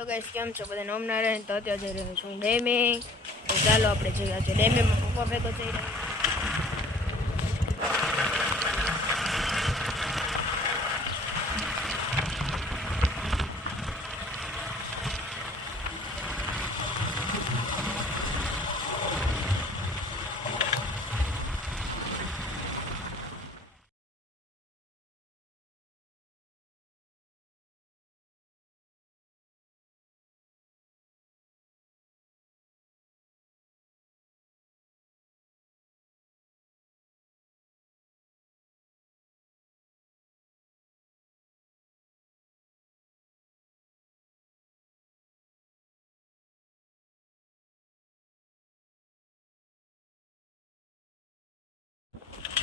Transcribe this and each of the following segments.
તો ગાઈસ કેમ છો બધા નોમ નારાયણ તો અત્યારે જઈ રહ્યો છું ડેમે તો ચાલો આપણે જઈએ આજે ડેમેમાં પપ્પા ભેગો જઈ રહ્યો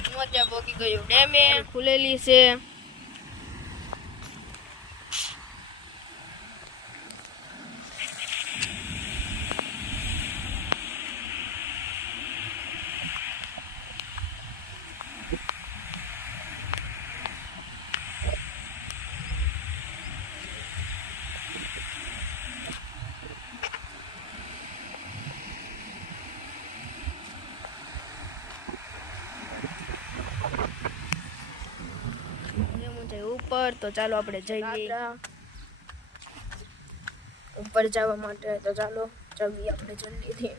હું અત્યારે પહોંચી ગયો ડેમે ખુલેલી છે ઉપર તો ચાલો આપણે જઈએ ઉપર જવા માટે તો ચાલો જઈએ આપણે જલ્દીથી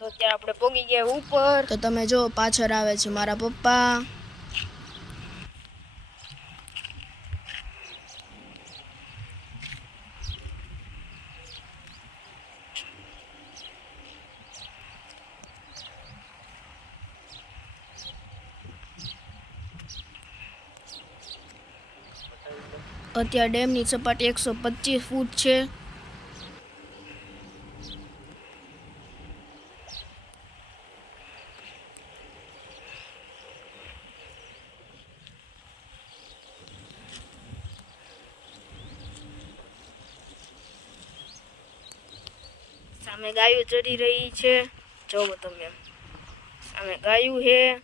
તો અત્યારે આપણે પહોંચી ગયા ઉપર તો તમે જો પાછળ આવે છે મારા પપ્પા અત્યારે ડેમની સપાટી 125 ફૂટ છે સામે ગાયો ચરી રહી છે જોવો તમે સામે ગાયું છે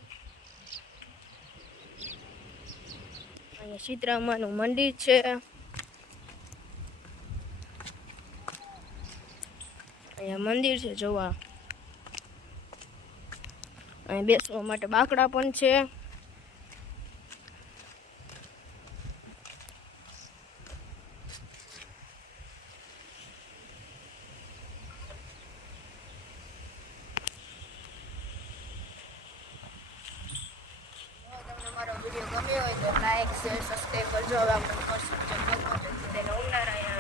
અહીંયા સીતરામાનું મંદિર છે અહીંયા મંદિર છે જોવા અહીંયા બેસવા માટે બાકડા પણ છે મારો વિડીયો ગમ્યો હોય તો લાઈક શેર સબસ્ક્રાઈબ કરજો હવે આપણે